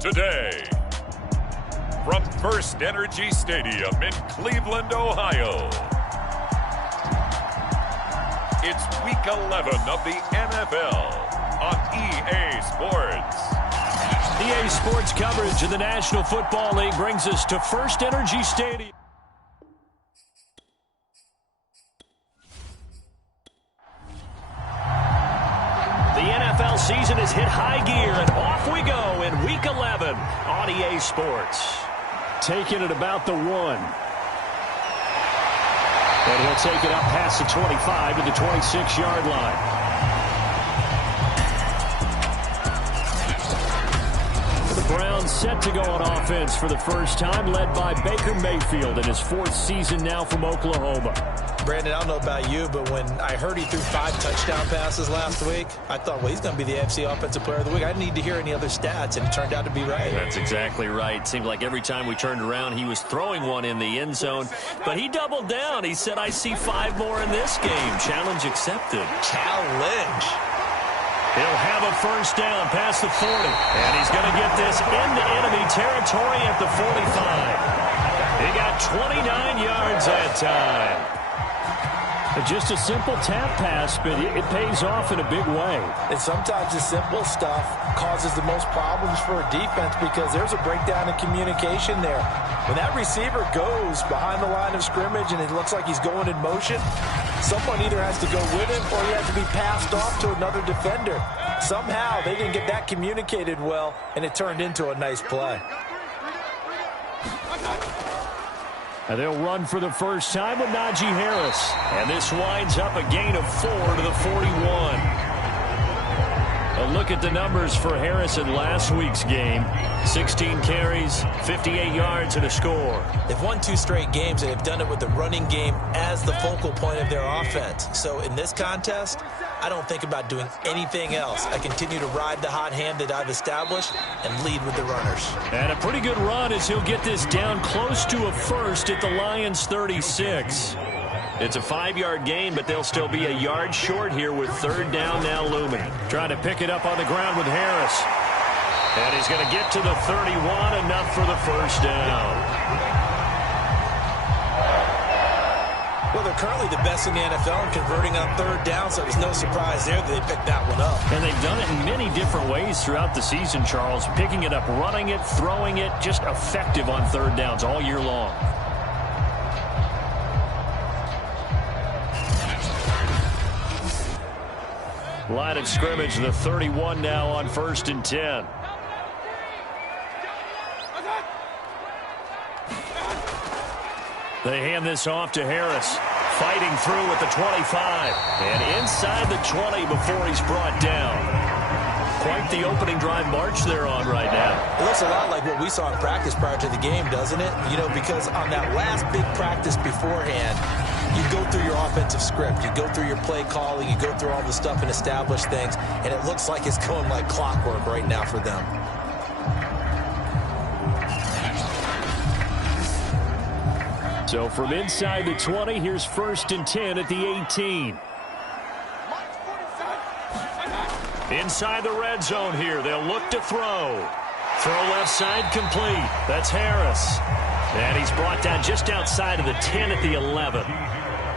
today. From First Energy Stadium in Cleveland, Ohio. It's Week 11 of the NFL on EA Sports. EA Sports coverage of the National Football League brings us to First Energy Stadium. The NFL season has hit high gear, and off we go in Week 11 on EA Sports. Taking it about the 1. And he'll take it up past the 25 to the 26-yard line. The Browns set to go on offense for the first time, led by Baker Mayfield in his 4th season now from Oklahoma. Brandon, I don't know about you, but when I heard he threw 5 touchdown passes last week, I thought, well, he's going to be the AFC Offensive Player of the Week. I didn't need to hear any other stats, and it turned out to be right. That's exactly right. Seemed like every time we turned around, he was throwing one in the end zone. But he doubled down. He said, I see 5 more in this game. Challenge accepted. Challenge. He'll have a first down past the 40. And he's going to get this into enemy territory at the 45. He got 29 yards that time. Just a simple tap pass, but it pays off in a big way. And sometimes the simple stuff causes the most problems for a defense because there's a breakdown in communication there. When that receiver goes behind the line of scrimmage and it looks like he's going in motion, someone either has to go with him or he has to be passed off to another defender. Somehow they didn't get that communicated well, and it turned into a nice play. And they'll run for the first time with Najee Harris. And this winds up a gain of 4 to the 41. A look at the numbers for Harris in last week's game. 16 carries, 58 yards, and a score. They've won 2 straight games, and they've done it with the running game as the focal point of their offense. So in this contest, I don't think about doing anything else. I continue to ride the hot hand that I've established and lead with the runners. And a pretty good run as he'll get this down close to a first at the Lions' 36. It's a 5-yard gain, but they'll still be a yard short here with 3rd down now looming. Trying to pick it up on the ground with Harris. And he's going to get to the 31, enough for the first down. Well, they're currently the best in the NFL in converting on 3rd down, so there's no surprise there that they picked that one up. And they've done it in many different ways throughout the season, Charles. Picking it up, running it, throwing it, just effective on 3rd downs all year long. Line of scrimmage, the 31 now on 1st and 10. They hand this off to Harris. Fighting through at the 25. And inside the 20 before he's brought down. Quite the opening drive march they're on right now. It looks a lot like what we saw in practice prior to the game, doesn't it? You know, because on that last big practice beforehand, you go through your offensive script. You go through your play calling. You go through all the stuff and establish things. And it looks like it's going like clockwork right now for them. So from inside the 20, here's 1st and 10 at the 18. Inside the red zone here. They'll look to throw. Throw left side complete. That's Harris. And he's brought down just outside of the 10 at the 11.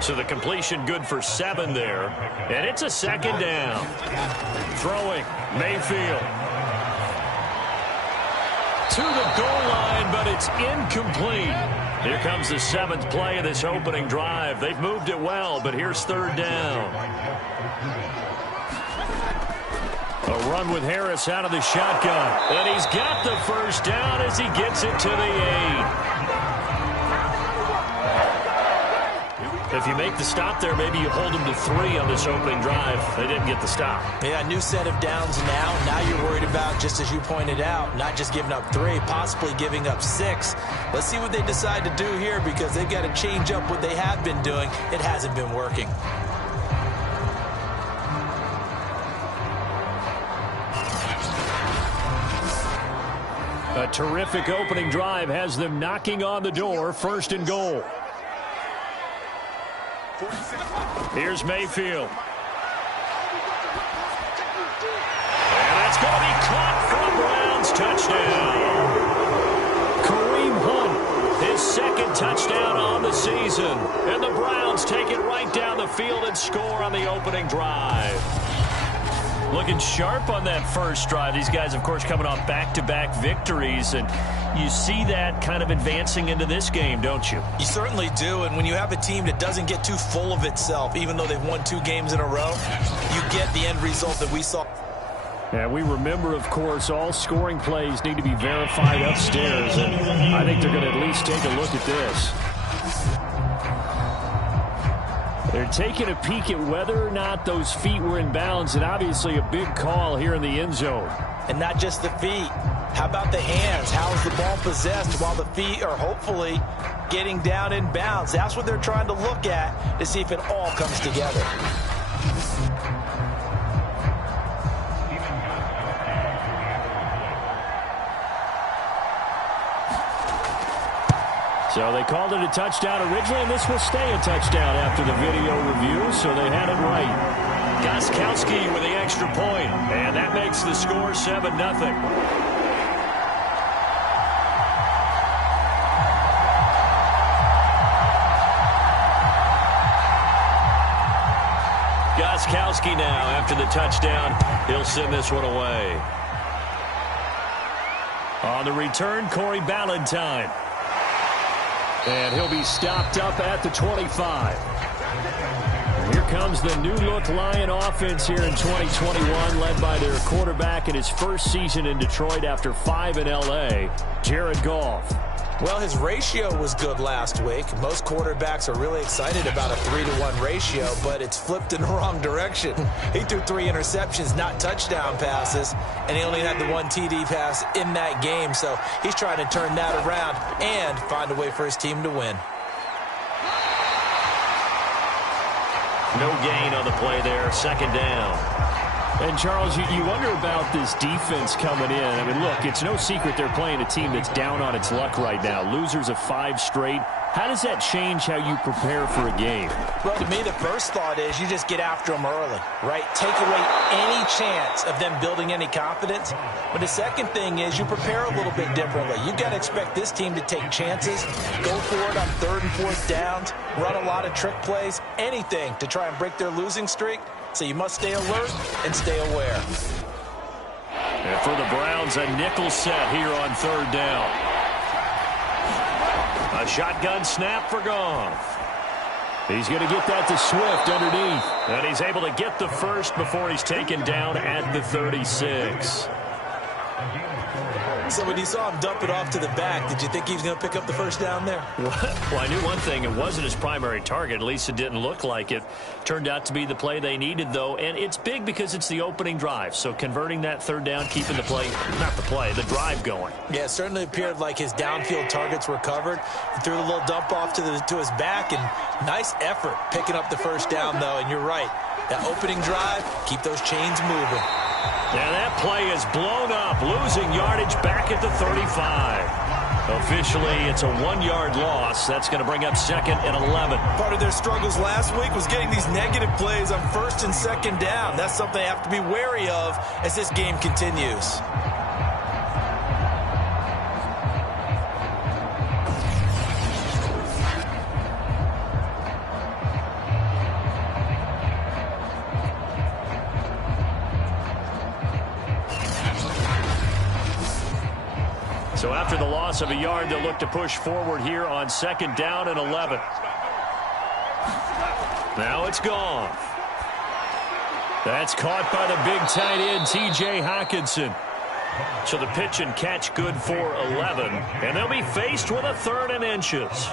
So the completion good for 7 there. And it's a 2nd down. Throwing. Mayfield. To the goal line, but it's incomplete. Here comes the 7th play of this opening drive. They've moved it well, but here's 3rd down. A run with Harris out of the shotgun. And he's got the first down as he gets it to the 8. If you make the stop there, maybe you hold them to 3 on this opening drive. They didn't get the stop. Yeah, new set of downs now. Now you're worried about, just as you pointed out, not just giving up 3, possibly giving up 6. Let's see what they decide to do here because they've got to change up what they have been doing. It hasn't been working. A terrific opening drive has them knocking on the door. 1st and goal. Here's Mayfield. And that's going to be caught from Browns touchdown. Kareem Hunt, his second touchdown on the season. And the Browns take it right down the field and score on the opening drive. Looking sharp on that first drive. These guys, of course, coming off back-to-back victories, and you see that kind of advancing into this game, don't you? You certainly do, and when you have a team that doesn't get too full of itself, even though they've won 2 games in a row, you get the end result that we saw. And we remember, of course, all scoring plays need to be verified upstairs, and I think they're going to at least take a look at this. They're taking a peek at whether or not those feet were in bounds, and obviously a big call here in the end zone. And not just the feet. How about the hands? How is the ball possessed while the feet are hopefully getting down in bounds? That's what they're trying to look at to see if it all comes together. So they called it a touchdown originally, and this will stay a touchdown after the video review, so they had it right. Gostkowski with the extra point, and that makes the score 7-0. Gostkowski now after the touchdown. He'll send this one away. On the return, Corey Ballantyne. And he'll be stopped up at the 25. And here comes the new-look Lion offense here in 2021, led by their quarterback in his first season in Detroit after 5 in L.A., Jared Goff. Well, his ratio was good last week. Most quarterbacks are really excited about a 3-to-1 ratio, but it's flipped in the wrong direction. He threw 3 interceptions, not touchdown passes, and he only had the 1 TD pass in that game. So he's trying to turn that around and find a way for his team to win. No gain on the play there, second down. And, Charles, you wonder about this defense coming in. I mean, look, it's no secret they're playing a team that's down on its luck right now. Losers of 5 straight. How does that change how you prepare for a game? Well, to me, the first thought is you just get after them early, right? Take away any chance of them building any confidence. But the second thing is you prepare a little bit differently. You got to expect this team to take chances, go for it on 3rd and 4th downs, run a lot of trick plays, anything to try and break their losing streak. So you must stay alert and stay aware. And for the Browns, a nickel set here on 3rd down. A shotgun snap for Goff. He's going to get that to Swift underneath. And he's able to get the first before he's taken down at the 36. So when you saw him dump it off to the back, did you think he was going to pick up the first down there? Well, I knew one thing. It wasn't his primary target. At least it didn't look like it. Turned out to be the play they needed, though. And it's big because it's the opening drive. So converting that 3rd down, keeping the play, not the play, the drive going. Yeah, it certainly appeared like his downfield targets were covered. He threw a little dump off to his back, and nice effort picking up the first down, though. And you're right. That opening drive, keep those chains moving. And that play is blown up, losing yardage back at the 35. Officially, it's a 1-yard loss. That's going to bring up 2nd and 11. Part of their struggles last week was getting these negative plays on 1st and 2nd down. That's something they have to be wary of as this game continues. So after the loss of a yard, they'll look to push forward here on 2nd down and 11. Now it's gone. That's caught by the big tight end, T.J. Hockenson. So the pitch and catch good for 11. And they'll be faced with a 3rd and inches.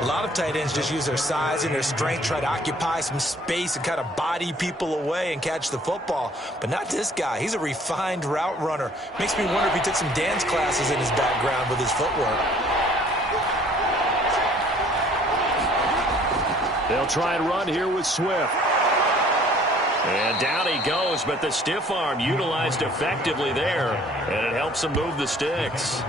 A lot of tight ends just use their size and their strength, try to occupy some space and kind of body people away and catch the football. But not this guy. He's a refined route runner. Makes me wonder if he took some dance classes in his background with his footwork. They'll try and run here with Swift. And down he goes, but the stiff arm utilized effectively there, and it helps him move the sticks.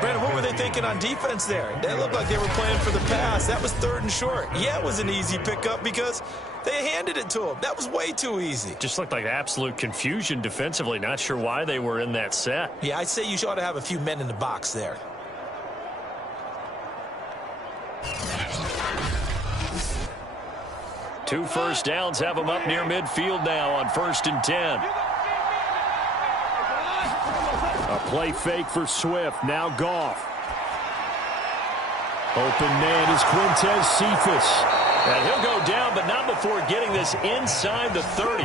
Brandon, what were they thinking on defense there? They looked like they were playing for the pass. That was 3rd and short. Yeah, it was an easy pickup because they handed it to him. That was way too easy. Just looked like absolute confusion defensively. Not sure why they were in that set. Yeah, I'd say you ought to have a few men in the box there. Two first downs have them up near midfield now on 1st and 10. A play fake for Swift. Now Goff. Open man is Quintez Cephas. And he'll go down, but not before getting this inside the 30.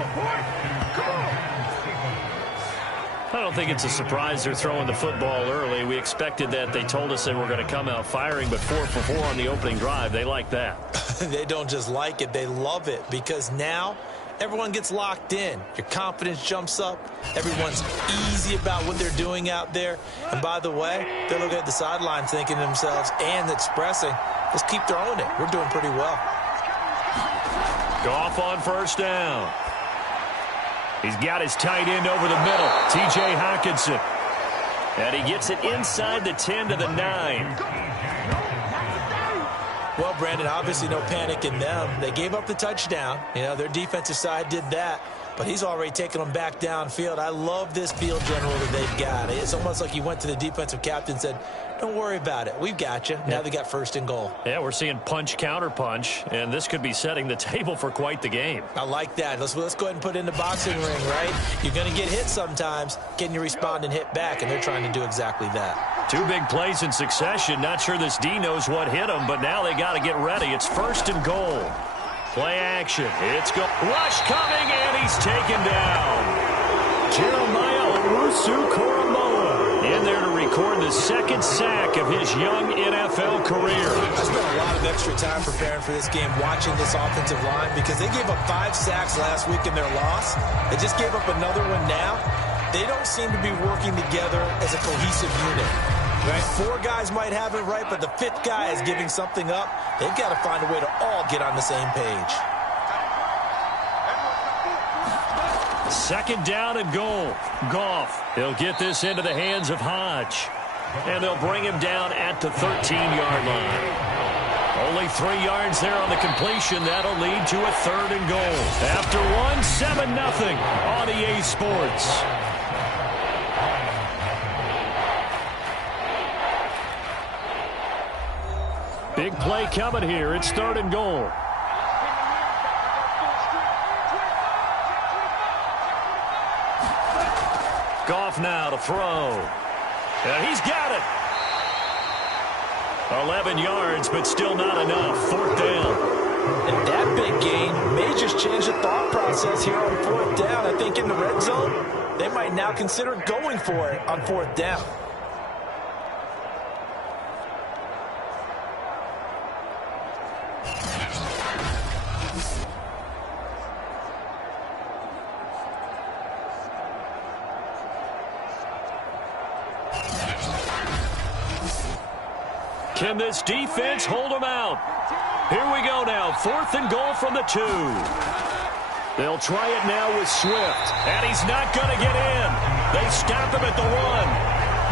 I don't think it's a surprise they're throwing the football early. We expected that. They told us they were going to come out firing, but 4 for 4 on the opening drive. They like that. They don't just like it, they love it, because now everyone gets locked in. Your confidence jumps up. Everyone's easy about what they're doing out there. And by the way, they're looking at the sideline thinking to themselves and expressing, let's keep throwing it. We're doing pretty well. Goff on 1st down. He's got his tight end over the middle, T.J. Hockenson. And he gets it inside the 10 to the 9. Well, Brandon, obviously no panic in them. They gave up the touchdown. You know, their defensive side did that. But he's already taken them back downfield. I love this field general that they've got. It's almost like he went to the defensive captain and said, don't worry about it. We've got you. Now they got 1st and goal. Yeah, we're seeing punch, counter punch, and this could be setting the table for quite the game. I like that. Let's go ahead and put it in the boxing ring, right? You're going to get hit sometimes. Can you respond and hit back? And they're trying to do exactly that. 2 big plays in succession. Not sure this D knows what hit him, but now they got to get ready. It's 1st and goal. Play action. It's go. Rush coming, and he's taken down. Jeremiah Owusu-Koramoah in there to record the 2nd sack of his young NFL career. I spent a lot of extra time preparing for this game, watching this offensive line, because they gave up 5 sacks last week in their loss. They just gave up another one now. They don't seem to be working together as a cohesive unit. Right? 4 guys might have it right, but the 5th guy is giving something up. They've got to find a way to all get on the same page. 2nd down and goal. Goff. He'll get this into the hands of Hodge. And they'll bring him down at the 13-yard line. Only 3 yards there on the completion. That'll lead to a 3rd and goal. After 1, 7-0 on EA Sports. Big play coming here. It's 3rd and goal. Goff now to throw. And he's got it. 11 yards, but still not enough. 4th down. And that big gain may just change the thought process here on 4th down. I think in the red zone, they might now consider going for it on 4th down. Can this defense hold them out? Here we go now. 4th and goal from the 2. They'll try it now with Swift. And he's not going to get in. They stop him at the 1.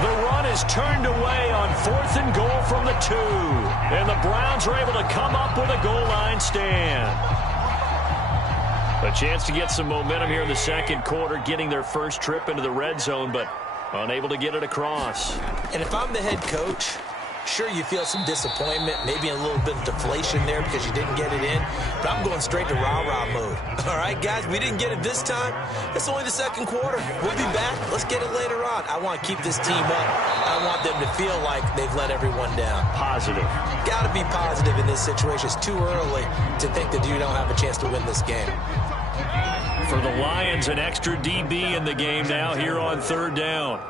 The run is turned away on 4th and goal from the 2. And the Browns are able to come up with a goal line stand. A chance to get some momentum here in the 2nd quarter, getting their first trip into the red zone, but unable to get it across. And if I'm the head coach, sure, you feel some disappointment, maybe a little bit of deflation there because you didn't get it in, but I'm going straight to rah-rah mode. All right, guys, we didn't get it this time. It's only the 2nd quarter. We'll be back. Let's get it later on. I want to keep this team up. I want them to feel like they've let everyone down. Positive. Got to be positive in this situation. It's too early to think that you don't have a chance to win this game. For the Lions, an extra DB in the game now here on 3rd down.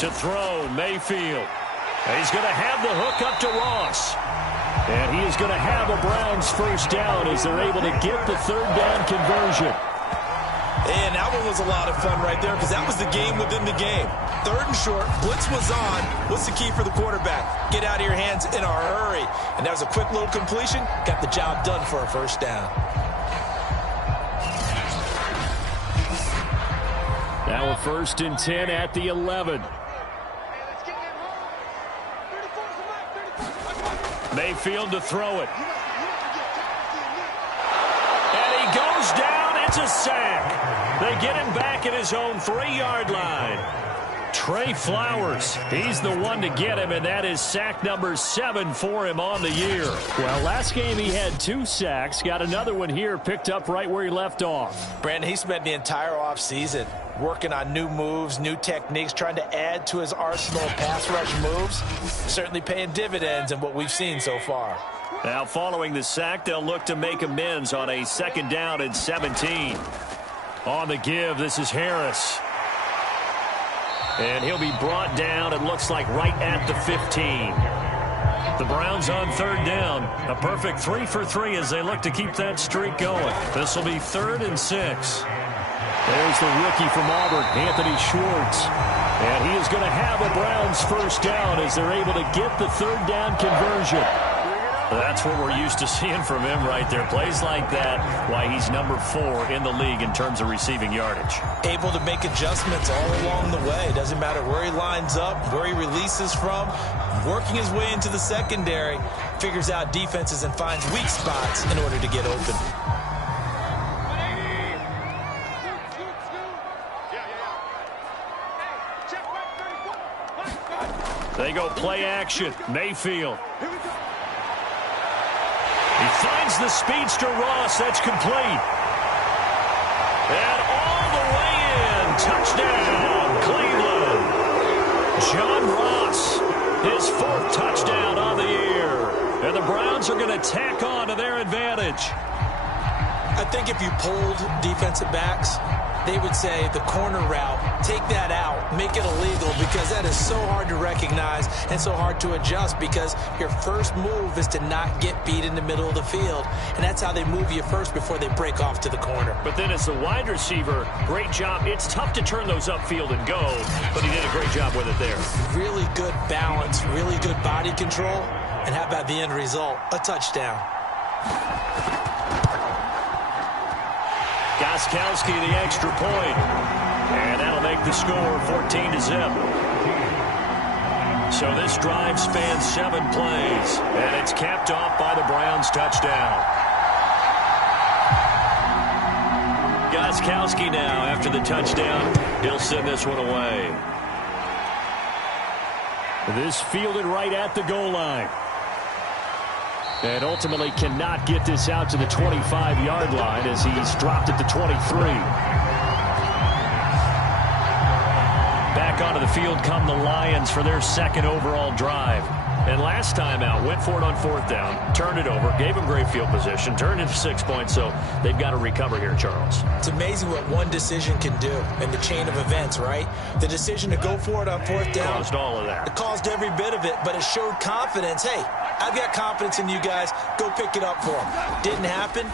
To throw, Mayfield. And he's going to have the hook up to Ross. And he is going to have a Browns 1st down as they're able to get the 3rd down conversion. And that one was a lot of fun right there because that was the game within the game. 3rd and short, blitz was on. What's the key for the quarterback? Get out of your hands in a hurry. And that was a quick little completion. Got the job done for a 1st down. Now a 1st and 10 at the 11. Mayfield to throw it. And he goes down. It's a sack. They get him back at his own 3-yard line. Trey Flowers, he's the one to get him, and that is sack number 7 for him on the year. Well, last game he had 2 sacks. Got another one here, picked up right where he left off. Brandon, he spent the entire offseason working on new moves, new techniques, trying to add to his arsenal of pass rush moves. Certainly paying dividends in what we've seen so far. Now, following the sack, they'll look to make amends on a 2nd down and 17. On the give, this is Harris. And he'll be brought down, it looks like, right at the 15. The Browns on 3rd down. A perfect 3 for 3 as they look to keep that streak going. This will be 3rd and 6. There's the rookie from Auburn, Anthony Schwartz. And he is going to have a Browns 1st down as they're able to get the 3rd down conversion. That's what we're used to seeing from him right there. Plays like that, why he's number 4 in the league in terms of receiving yardage. Able to make adjustments all along the way. Doesn't matter where he lines up, where he releases from. Working his way into the secondary, figures out defenses and finds weak spots in order to get open. They go play action. Mayfield. He finds the speedster Ross. That's complete. And all the way in. Touchdown, Cleveland. John Ross, his 4th touchdown on the year. And the Browns are going to tack on to their advantage. I think if you polled defensive backs, they would say the corner route, take that out, make it illegal, because that is so hard to recognize and so hard to adjust, because your first move is to not get beat in the middle of the field, and that's how they move you first before they break off to the corner. But then as the wide receiver, great job. It's tough to turn those upfield and go, but he did a great job with it there. Really good balance, really good body control, and how about the end result? A touchdown. Gostkowski the extra point. And that'll make the score 14-0. So this drive spans 7 plays. And it's capped off by the Browns touchdown. Gostkowski now after the touchdown. He'll send this one away. This fielded right at the goal line. And ultimately cannot get this out to the 25-yard line as he's dropped at the 23. Back onto the field come the Lions for their 2nd overall drive. And last time out, went for it on 4th down, turned it over, gave him great field position, turned it to 6 points, so they've got to recover here, Charles. It's amazing what one decision can do in the chain of events, right? The decision to go for it on 4th down. Caused all of that. It caused every bit of it, but it showed confidence. Hey, I've got confidence in you guys. Go pick it up for them. Didn't happen.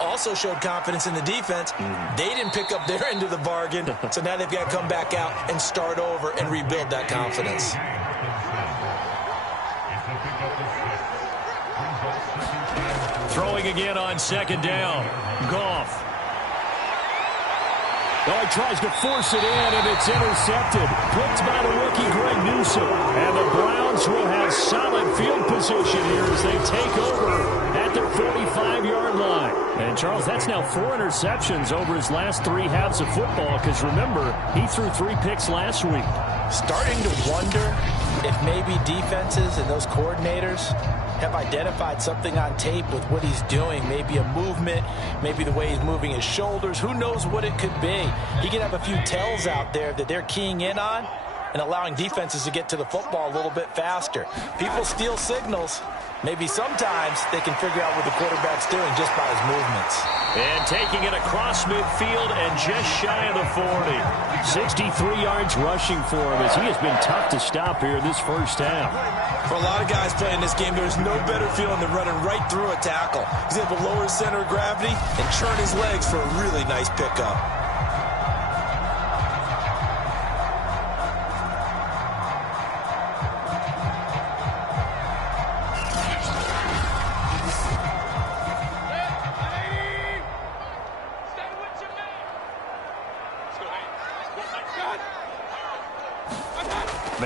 Also showed confidence in the defense. They didn't pick up their end of the bargain, so now they've got to come back out and start over and rebuild that confidence. Throwing again on 2nd down. Goff. Oh, he tries to force it in, and it's intercepted. Blitzed by the rookie Greg Newsome. And the Browns will have solid field position here as they take over at their 45-yard line. And, Charles, that's now 4 interceptions over his last 3 halves of football, because, remember, he threw 3 picks last week. Starting to wonder if maybe defenses and those coordinators have identified something on tape with what he's doing. Maybe a movement, maybe the way he's moving his shoulders. Who knows what it could be? He could have a few tells out there that they're keying in on and allowing defenses to get to the football a little bit faster. People steal signals. Maybe sometimes they can figure out what the quarterback's doing just by his movements. And taking it across midfield and just shy of the 40. 63 yards rushing for him as he has been tough to stop here this first half. For a lot of guys playing this game, there's no better feeling than running right through a tackle. He's able to lower his center of gravity and churn his legs for a really nice pickup.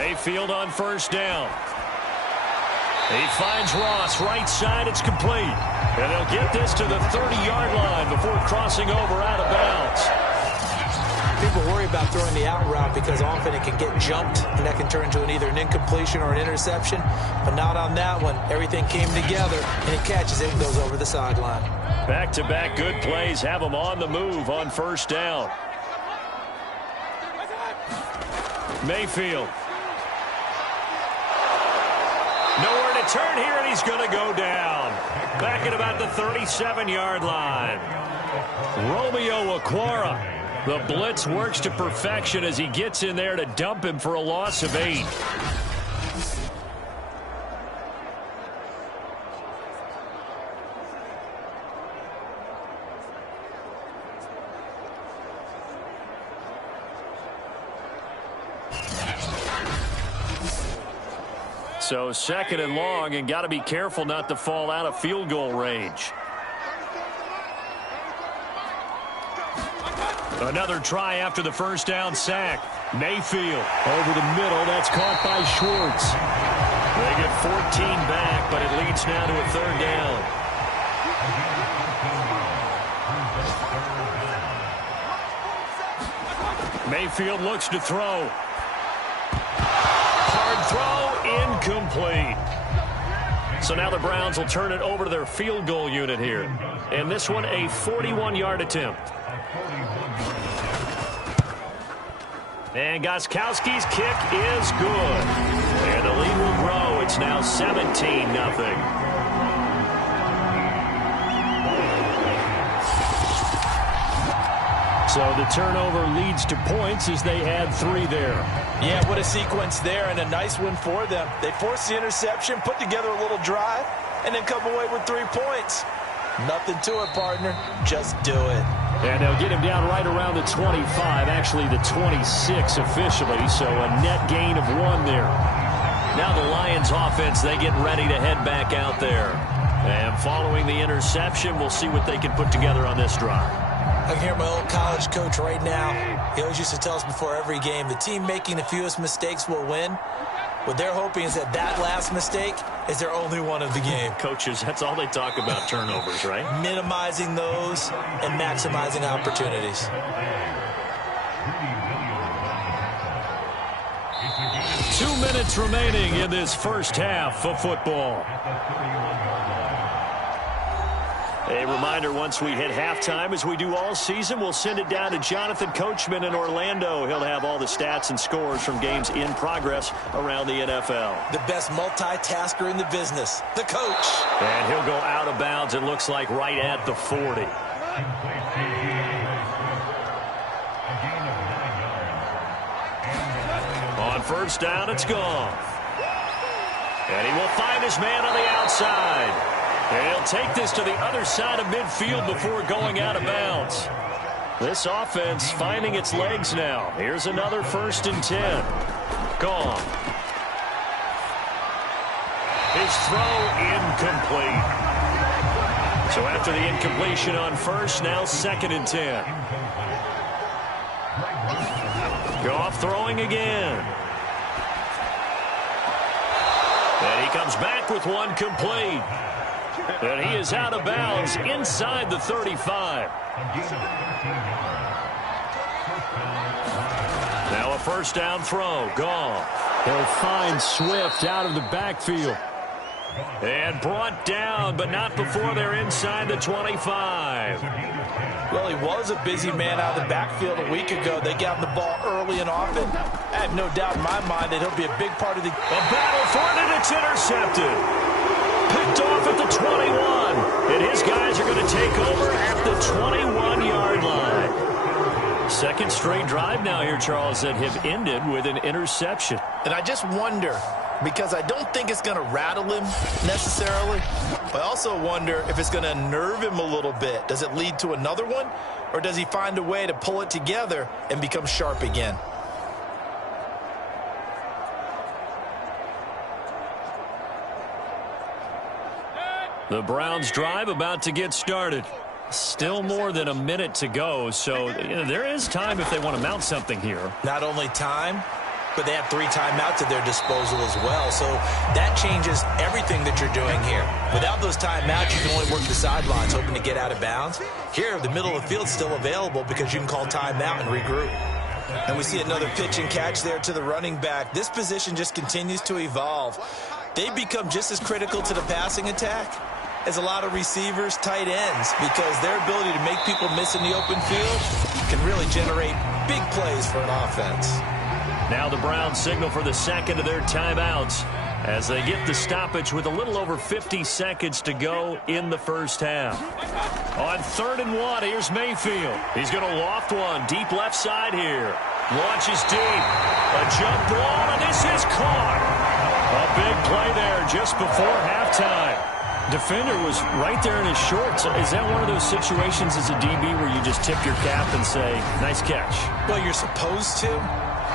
Mayfield on first down. He finds Ross, right side, it's complete. And they'll get this to the 30-yard line before crossing over out of bounds. People worry about throwing the out route because often it can get jumped, and that can turn into either an incompletion or an interception. But not on that one. Everything came together, and he catches it and goes over the sideline. Back-to-back good plays have him on the move on first down. Mayfield. Nowhere to turn here, and he's going to go down. Back at about the 37-yard line. Romeo Okwara. The blitz works to perfection as he gets in there to dump him for a loss of 8. So second and long, and got to be careful not to fall out of field goal range. Another try after the first down sack. Mayfield over the middle. That's caught by Schwartz. They get 14 back, but it leads now to a third down. Mayfield looks to throw. Hard throw, incomplete. So now the Browns will turn it over to their field goal unit here. And this one a 41-yard attempt. And Gostkowski's kick is good. And the lead will grow. It's now 17-0. So the turnover leads to points as they add 3 there. Yeah, what a sequence there, and a nice one for them. They forced the interception, put together a little drive, and then come away with 3 points. Nothing to it, partner. Just do it. And they'll get him down right around the 25, actually the 26 officially, so a net gain of 1 there. Now the Lions offense, they get ready to head back out there. And following the interception, we'll see what they can put together on this drive. I can hear my old college coach right now. He always used to tell us before every game, the team making the fewest mistakes will win. What they're hoping is that last mistake is their only one of the game. Coaches, that's all they talk about, turnovers, right? Minimizing those and maximizing opportunities. 2 minutes remaining in this first half of football. A reminder, once we hit halftime, as we do all season, we'll send it down to Jonathan Coachman in Orlando. He'll have all the stats and scores from games in progress around the NFL. The best multitasker in the business, the coach. And he'll go out of bounds, it looks like, right at the 40. On first down, it's gone. And he will find his man on the outside. And he'll take this to the other side of midfield before going out of bounds. This offense finding its legs now. Here's another 1st and 10. Gone. His throw incomplete. So after the incompletion on first, now 2nd and 10. Goff throwing again. And he comes back with one complete. And he is out of bounds inside the 35. Now a first down throw. Gone. He'll find Swift out of the backfield. And brought down, but not before they're inside the 25. Well, he was a busy man out of the backfield a week ago. They got him the ball early and often. I have no doubt in my mind that he'll be a big part of the battle for it, and it's intercepted. Picked off at the 21. And his guys are going to take over at the 21-yard line. Second straight drive now here, Charles, that have ended with an interception. And I just wonder, because I don't think it's going to rattle him necessarily, but I also wonder if it's going to nerve him a little bit. Does it lead to another one, or does he find a way to pull it together and become sharp again? The Browns drive about to get started. Still more than a minute to go, so there is time if they want to mount something here. Not only time, but they have 3 timeouts at their disposal as well. So that changes everything that you're doing here. Without those timeouts, you can only work the sidelines, hoping to get out of bounds. Here, the middle of the field's still available because you can call timeout and regroup. And we see another pitch and catch there to the running back. This position just continues to evolve. They become just as critical to the passing attack as a lot of receivers, tight ends, because their ability to make people miss in the open field can really generate big plays for an offense. Now the Browns signal for the second of their timeouts as they get the stoppage with a little over 50 seconds to go in the first half. On 3rd and 1, here's Mayfield. He's going to loft one deep left side here. Launches deep. A jump ball, and this is caught. A big play there just before halftime. Defender was right there in his shorts. Is that one of those situations as a DB where you just tip your cap and say, nice catch? Well, you're supposed to,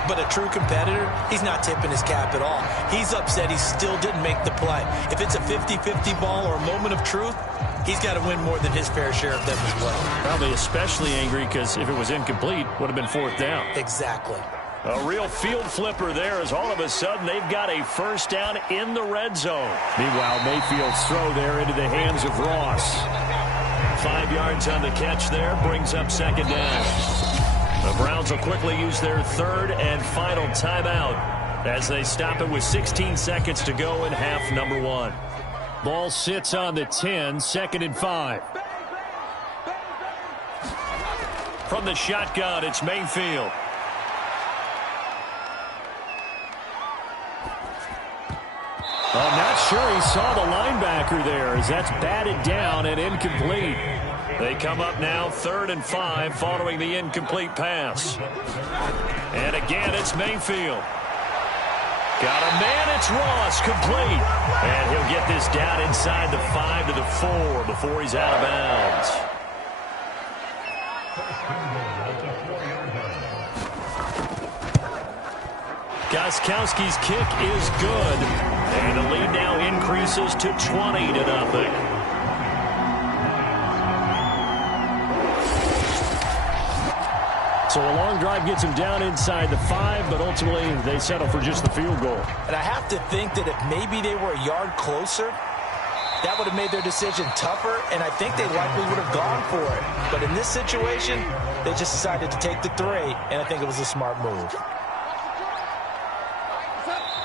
but a true competitor, he's not tipping his cap at all. He's upset he still didn't make the play. If it's a 50-50 ball or a moment of truth, he's got to win more than his fair share of them as well. Probably especially angry because if it was incomplete, would have been 4th down. Exactly. A real field flipper there as all of a sudden they've got a first down in the red zone. Meanwhile, Mayfield's throw there into the hands of Ross. 5 yards on the catch there, brings up 2nd down. The Browns will quickly use their 3rd and final timeout as they stop it with 16 seconds to go in half number 1. Ball sits on the 10, 2nd and 5. From the shotgun, it's Mayfield. I'm not sure he saw the linebacker there as that's batted down and incomplete. They come up now 3rd and 5 following the incomplete pass. And again, it's Mayfield. Got a man, it's Ross, complete. And he'll get this down inside the 5 to the 4 before he's out of bounds. Gostkowski's kick is good. And the lead now increases to 20-0. So a long drive gets him down inside the 5, but ultimately they settle for just the field goal. And I have to think that if maybe they were a yard closer, that would have made their decision tougher, and I think they likely would have gone for it. But in this situation, they just decided to take the 3, and I think it was a smart move.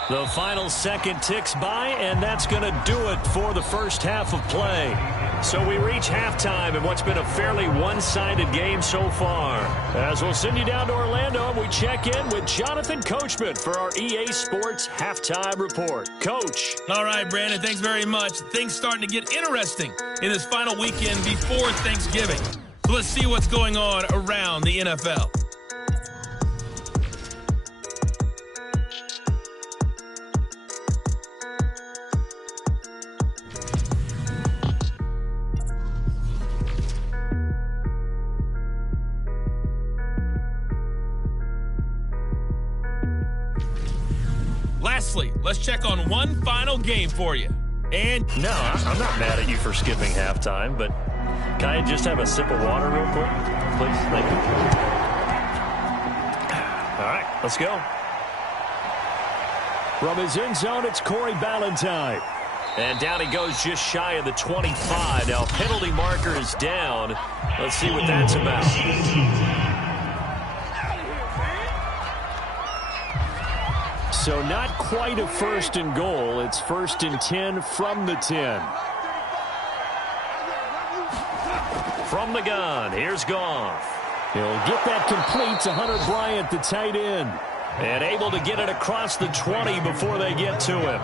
The final second ticks by, and that's going to do it for the first half of play. So we reach halftime in what's been a fairly one-sided game so far. As we'll send you down to Orlando, and we check in with Jonathan Coachman for our EA Sports Halftime Report. Coach. All right, Brandon, thanks very much. Things starting to get interesting in this final weekend before Thanksgiving. So let's see what's going on around the NFL. Lastly, let's check on one final game for you. And no, I'm not mad at you for skipping halftime, but can I just have a sip of water real quick, please? Thank you. All right, let's go. From his end zone, it's Corey Ballantyne. And down he goes just shy of the 25. Now, penalty marker is down. Let's see what that's about. So not quite a 1st and goal. It's 1st and 10 from the 10. From the gun, here's Goff. He'll get that complete to Hunter Bryant, the tight end. And able to get it across the 20 before they get to him.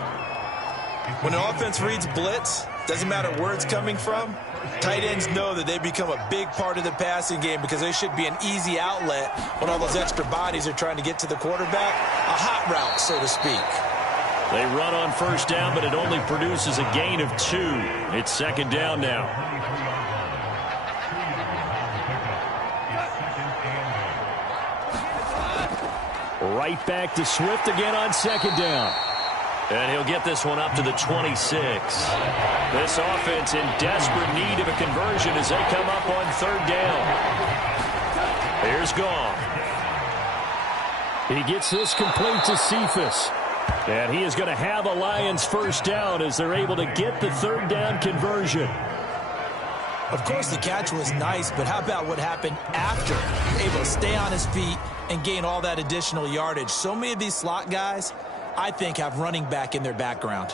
When an offense reads blitz, doesn't matter where it's coming from, tight ends know that they become a big part of the passing game because they should be an easy outlet when all those extra bodies are trying to get to the quarterback. A hot route, so to speak. They run on 1st down, but it only produces a gain of 2. It's 2nd down now. Right back to Swift again on 2nd down. And he'll get this one up to the 26. This offense in desperate need of a conversion as they come up on 3rd down. Here's Goff. He gets this complete to Cephas. And he is going to have a Lions first down as they're able to get the third down conversion. Of course, the catch was nice, but how about what happened after? Able to stay on his feet and gain all that additional yardage. So many of these slot guys, I think, have running back in their background.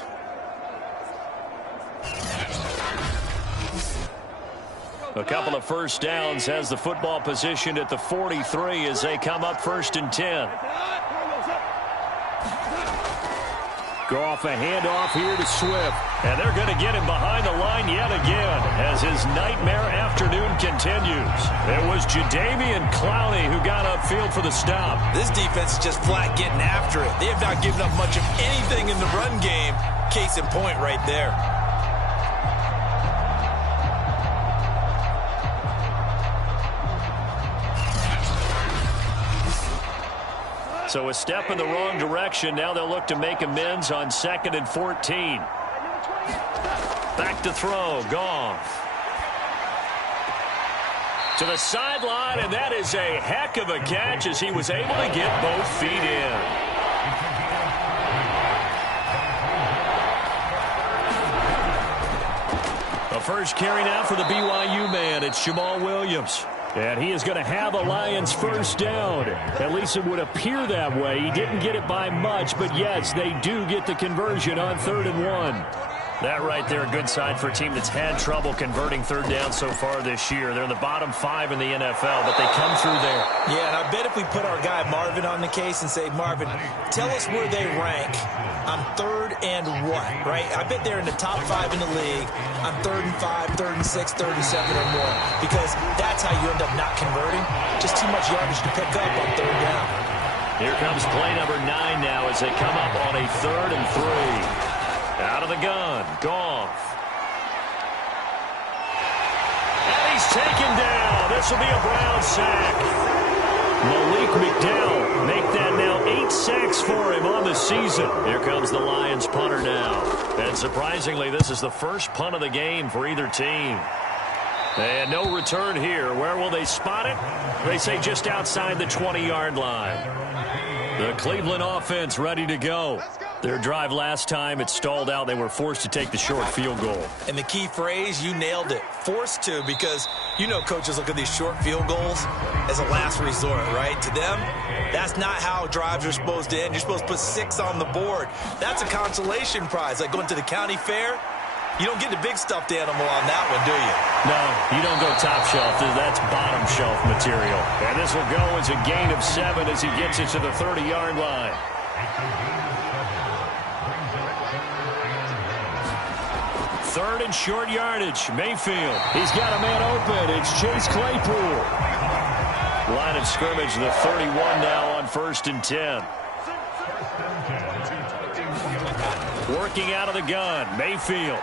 A couple of first downs, has the football positioned at the 43 as they come up 1st and 10. Goff, a handoff here to Swift. And they're going to get him behind the line yet again as his nightmare afternoon continues. It was Jadeveon Clowney who got upfield for the stop. This defense is just flat getting after it. They have not given up much of anything in the run game. Case in point right there. So a step in the wrong direction. Now they'll look to make amends on 2nd and 14. Back to throw. Goff. To the sideline, and that is a heck of a catch as he was able to get both feet in. The first carry now for the BYU man. It's Jamal Williams. And he is going to have a Lions first down. At least it would appear that way. He didn't get it by much, but yes, they do get the conversion on 3rd and 1. That right there, a good sign for a team that's had trouble converting third down so far this year. They're in the bottom 5 in the NFL, but they come through there. Yeah, and I bet if we put our guy Marvin on the case and say, Marvin, tell us where they rank on 3rd and 1, right? I bet they're in the top 5 in the league on 3rd and 5, 3rd and 6, 3rd and 7 or more, because that's how you end up not converting. Just too much yardage to pick up on 3rd down. Here comes play number 9 now as they come up on a 3rd and 3. Out of the gun, Goff. And he's taken down. This will be a Brown sack. Malik McDowell make that now 8 sacks for him on the season. Here comes the Lions punter now. And surprisingly, this is the first punt of the game for either team. And no return here. Where will they spot it? They say just outside the 20-yard line. The Cleveland offense ready to go. Their drive last time, it stalled out. They were forced to take the short field goal. And the key phrase, you nailed it, forced to, because you know coaches look at these short field goals as a last resort, right? To them, that's not how drives are supposed to end. You're supposed to put 6 on the board. That's a consolation prize, like going to the county fair. You don't get the big stuffed animal on that one, do you? No, you don't go top shelf. That's bottom shelf material. And this will go as a gain of 7 as he gets it to the 30-yard line. Third and short yardage. Mayfield. He's got a man open. It's Chase Claypool. Line of scrimmage, the 31 now on 1st and 10. Working out of the gun. Mayfield.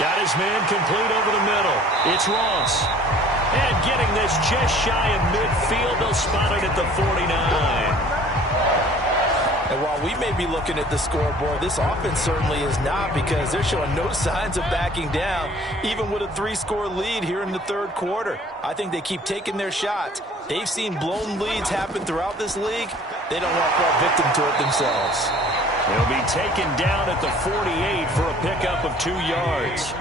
Got his man complete over the middle. It's Ross. And getting this just shy of midfield. They'll spot it at the 49. And while we may be looking at the scoreboard, this offense certainly is not, because they're showing no signs of backing down, even with a 3-score lead here in the 3rd quarter. I think they keep taking their shots. They've seen blown leads happen throughout this league. They don't want to fall victim to it themselves. They'll be taken down at the 48 for a pickup of 2 yards.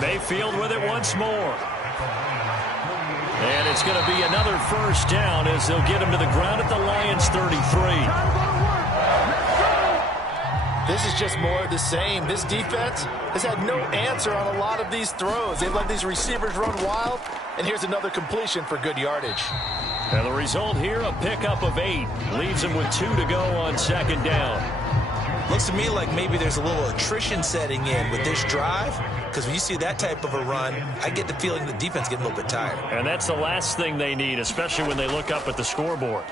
Mayfield with it once more. And it's going to be another first down as they'll get him to the ground at the Lions 33. This is just more of the same. This defense has had no answer on a lot of these throws. They've let these receivers run wild, and here's another completion for good yardage. And the result here, a pickup of 8. Leaves him with 2 to go on 2nd down. Looks to me like maybe there's a little attrition setting in with this drive, because when you see that type of a run, I get the feeling the defense getting a little bit tired. And that's the last thing they need, especially when they look up at the scoreboard.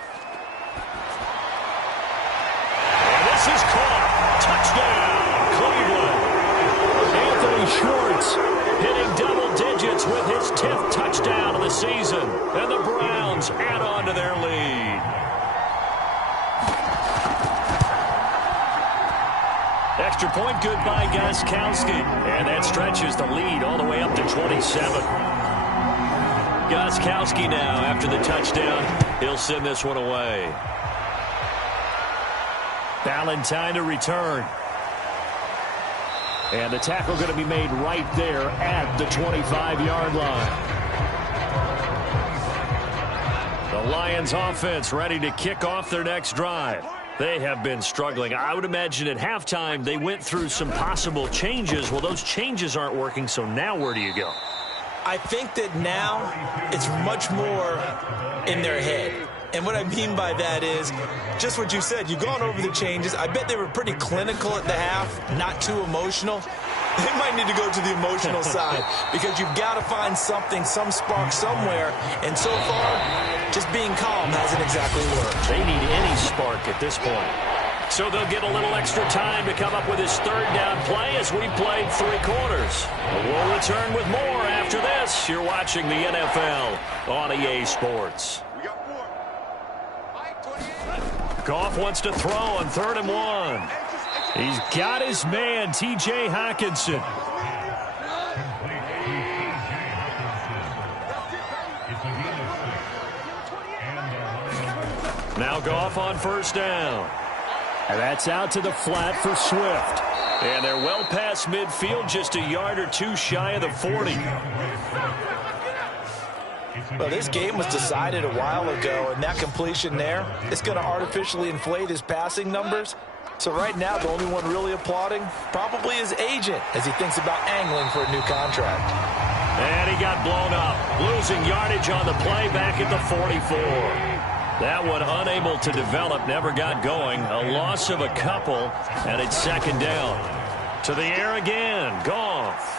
And this is caught. Touchdown, Cleveland. Anthony Schwartz hitting double digits with his 10th touchdown of the season. And the Browns add on to their lead. Extra point good by Gostkowski. And that stretches the lead all the way up to 27. Gostkowski now after the touchdown. He'll send this one away. Valentine to return. And the tackle going to be made right there at the 25-yard line. The Lions offense ready to kick off their next drive. They have been struggling. I would imagine at halftime they went through some possible changes. Well, those changes aren't working, so now where do you go? I think that now it's much more in their head. And what I mean by that is just what you said. You've gone over the changes. I bet they were pretty clinical at the half, not too emotional. They might need to go to the emotional side because you've got to find something, some spark somewhere. And so far, just being calm hasn't exactly worked. They need any spark at this point. So they'll get a little extra time to come up with his third down play as we played 3 quarters. We'll return with more after this. You're watching the NFL on EA Sports. Goff wants to throw on 3rd and 1. He's got his man, T.J. Hockenson. Now Goff on 1st down. And that's out to the flat for Swift. And they're well past midfield, just a yard or 2 shy of the 40. Well, this game was decided a while ago, and that completion there is going to artificially inflate his passing numbers. So right now, the only one really applauding probably his agent as he thinks about angling for a new contract. And he got blown up, losing yardage on the play back at the 44. That one unable to develop, never got going. A loss of a couple, and it's 2nd down. To the air again, Goff.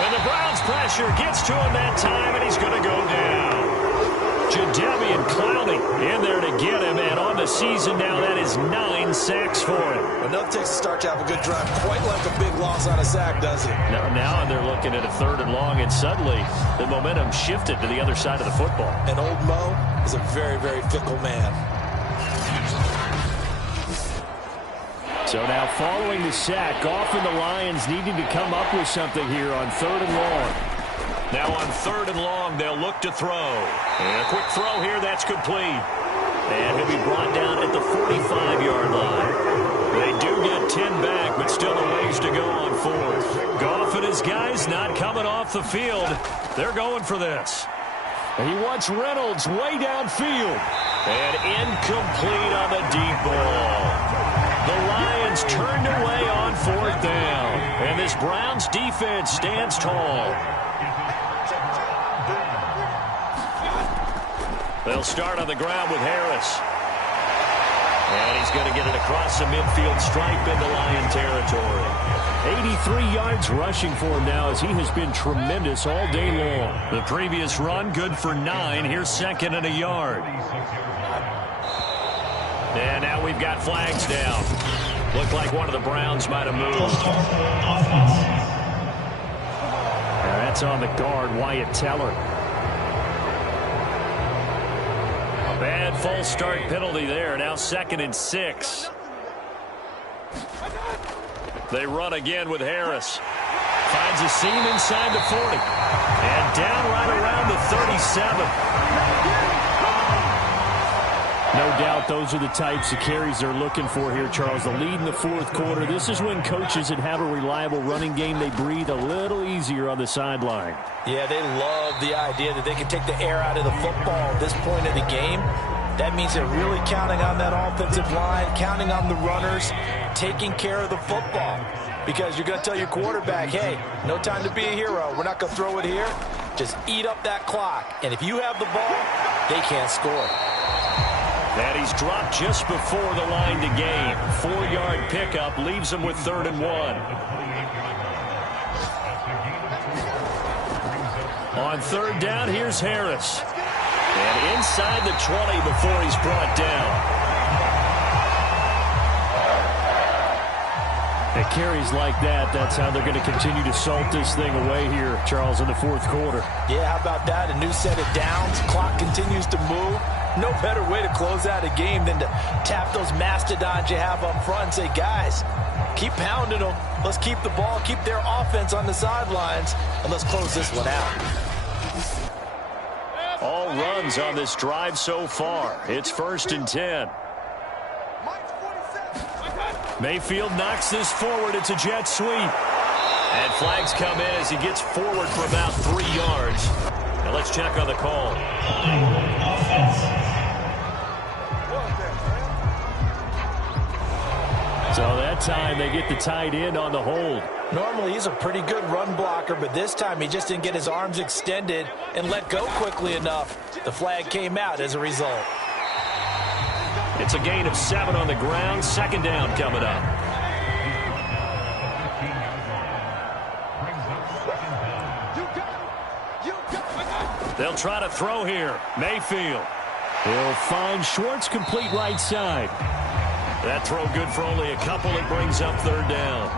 And the Browns pressure gets to him that time, and he's going to go down. Jadeveon Clowney in there to get him, and on the season now, that is 9 sacks for him. Enough takes to start to have a good drive, quite like a big loss on a sack, does it? Now they're looking at a 3rd and long, and suddenly the momentum shifted to the other side of the football. And old Mo is a very, very fickle man. So now following the sack, Goff and the Lions needing to come up with something here on 3rd and long. Now on 3rd and long, they'll look to throw. And a quick throw here, that's complete. And he'll be brought down at the 45-yard line. They do get 10 back, but still a ways to go on 4th. Goff and his guys not coming off the field. They're going for this. And he wants Reynolds way downfield. And incomplete on the deep ball. The Lions turned away on 4th down. And this Browns defense stands tall. They'll start on the ground with Harris. And he's going to get it across the midfield stripe into Lion territory. 83 yards rushing for him now as he has been tremendous all day long. The previous run good for 9. Here's 2nd and a yard. And now we've got flags down. Looked like one of the Browns might have moved. And that's on the guard, Wyatt Teller. A bad false start penalty there. Now 2nd and 6. They run again with Harris. Finds a seam inside the 40. And down right around the 37. No doubt those are the types of carries they're looking for here, Charles. The lead in the 4th quarter. This is when coaches that have a reliable running game, they breathe a little easier on the sideline. Yeah, they love the idea that they can take the air out of the football at this point of the game. That means they're really counting on that offensive line, counting on the runners, taking care of the football. Because you're going to tell your quarterback, hey, no time to be a hero. We're not going to throw it here. Just eat up that clock. And if you have the ball, they can't score. And he's dropped just before the line to gain. 4-yard pickup leaves him with 3rd and 1. On 3rd down, here's Harris. And inside the 20 before he's brought down. At carries like that, that's how they're going to continue to salt this thing away here, Charles, in the 4th quarter. Yeah, how about that? A new set of downs. Clock continues to move. No better way to close out a game than to tap those mastodons you have up front and say, guys, keep pounding them. Let's keep the ball, keep their offense on the sidelines, and let's close this one out. All runs on this drive so far. It's 1st and 10. Mayfield knocks this forward. It's a jet sweep. And flags come in as he gets forward for about 3 yards. Now let's check on the call. So that time they get the tight end on the hold. Normally he's a pretty good run blocker, but this time he just didn't get his arms extended and let go quickly enough. The flag came out as a result. It's a gain of 7 on the ground. 2nd down coming up. They'll try to throw here. Mayfield. He'll find Schwartz complete right side. That throw good for only a couple. It brings up 3rd down.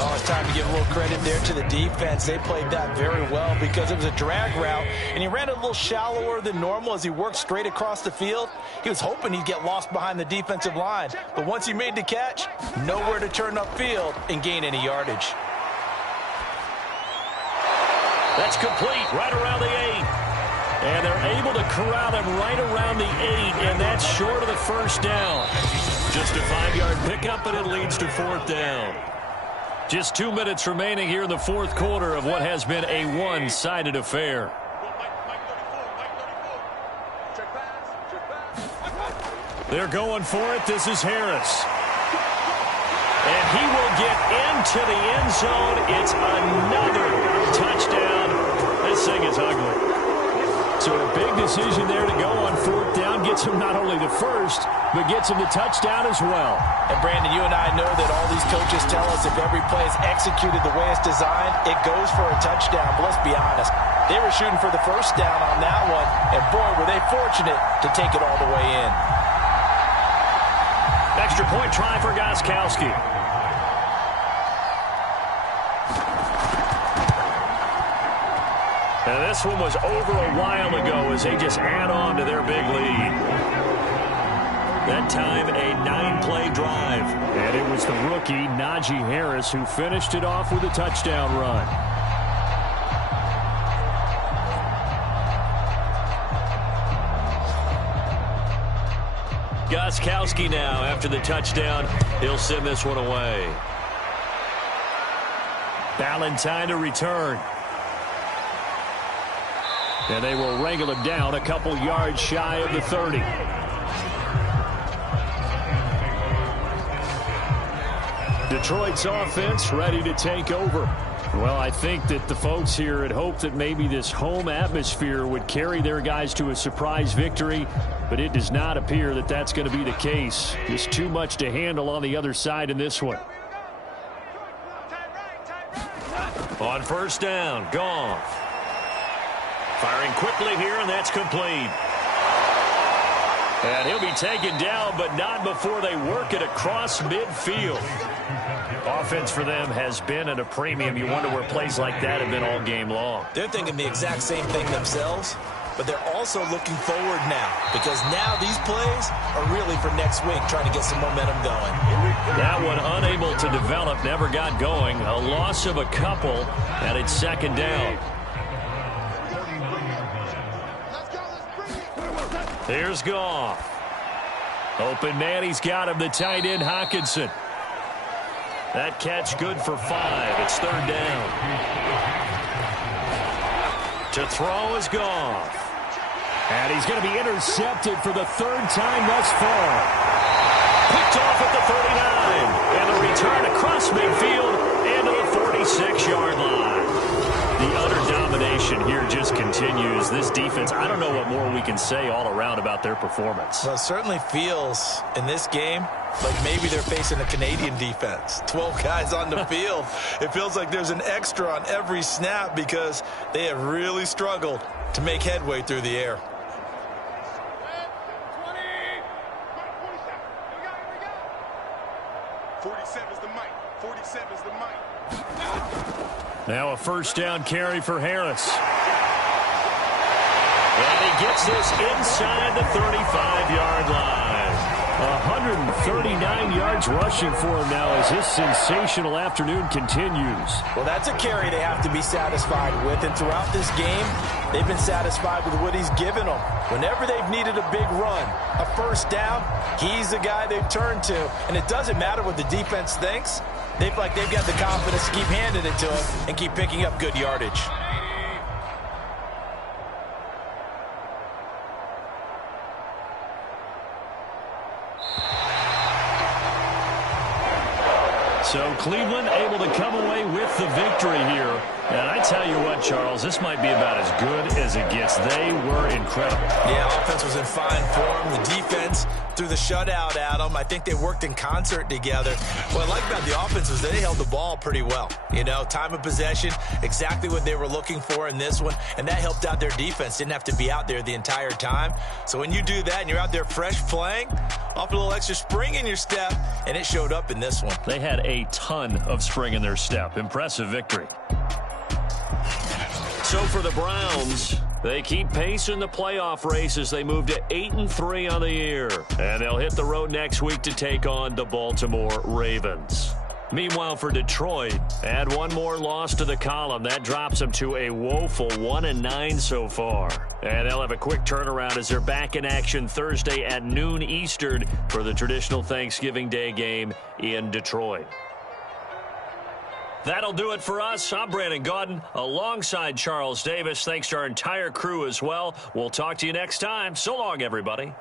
Oh, it's time to give a little credit there to the defense. They played that very well because it was a drag route, and he ran a little shallower than normal as he worked straight across the field. He was hoping he'd get lost behind the defensive line, but once he made the catch, nowhere to turn upfield and gain any yardage. That's complete right around the 8. And they're able to corral him right around the 8, and that's short of the 1st down. Just a 5-yard pickup, and it leads to 4th down. Just 2 minutes remaining here in the 4th quarter of what has been a one-sided affair. They're going for it. This is Harris. And he will get into the end zone. It's another touchdown. This thing is ugly. So a big decision there to go on 4th down. Gets him not only the first, but gets him the touchdown as well. And Brandon, you and I know that all these coaches tell us if every play is executed the way it's designed, it goes for a touchdown. But let's be honest, they were shooting for the 1st down on that one, and boy, were they fortunate to take it all the way in. Extra point try for Gostkowski. And this one was over a while ago as they just add on to their big lead. That time, a 9-play drive. And it was the rookie, Najee Harris, who finished it off with a touchdown run. Gostkowski now, after the touchdown, he'll send this one away. Ballantyne to return. And they will wrangle him down a couple yards shy of the 30. Detroit's offense ready to take over. Well, I think that the folks here had hoped that maybe this home atmosphere would carry their guys to a surprise victory, but it does not appear that that's going to be the case. Just too much to handle on the other side in this one. On 1st down, Goff. Firing quickly here, and that's complete. And he'll be taken down, but not before they work it across midfield. Offense for them has been at a premium. You wonder where plays like that have been all game long. They're thinking the exact same thing themselves, but they're also looking forward now because now these plays are really for next week, trying to get some momentum going. That one unable to develop, never got going. A loss of a couple, and it's 2nd down. Here's Goff. Open man, he's got him, the tight end, Hockenson. That catch good for 5. It's 3rd down. To throw is Goff. And he's going to be intercepted for the 3rd time thus far. Picked off at the 39. And the return across midfield into the 46-yard line. The utter domination here just continues. This defense, I don't know what more we can say all around about their performance. Well, it certainly feels in this game like maybe they're facing a Canadian defense. 12 guys on the field. It feels like there's an extra on every snap because they have really struggled to make headway through the air. Now a 1st down carry for Harris. And he gets this inside the 35-yard line. 139 yards rushing for him now as his sensational afternoon continues. Well, that's a carry they have to be satisfied with, and throughout this game, they've been satisfied with what he's given them. Whenever they've needed a big run, a first down, he's the guy they've turned to, and it doesn't matter what the defense thinks. They've got the confidence to keep handing it to him and keep picking up good yardage. So Cleveland able to come away with the victory here. And I tell you what, Charles, this might be about as good as it gets. They were incredible. Yeah, offense was in fine form. The defense threw the shutout at them. I think they worked in concert together. What I like about the offense was they held the ball pretty well. You know, time of possession, exactly what they were looking for in this one, and that helped out their defense. Didn't have to be out there the entire time. So when you do that and you're out there fresh playing, off a little extra spring in your step, and it showed up in this one. They had a ton of spring in their step. Impressive victory. So for the Browns, they keep pace in the playoff race as they move to 8-3 on the year. And they'll hit the road next week to take on the Baltimore Ravens. Meanwhile, for Detroit, add one more loss to the column. That drops them to a woeful 1-9 so far. And they'll have a quick turnaround as they're back in action Thursday at noon Eastern for the traditional Thanksgiving Day game in Detroit. That'll do it for us. I'm Brandon Gaudin alongside Charles Davis. Thanks to our entire crew as well. We'll talk to you next time. So long, everybody.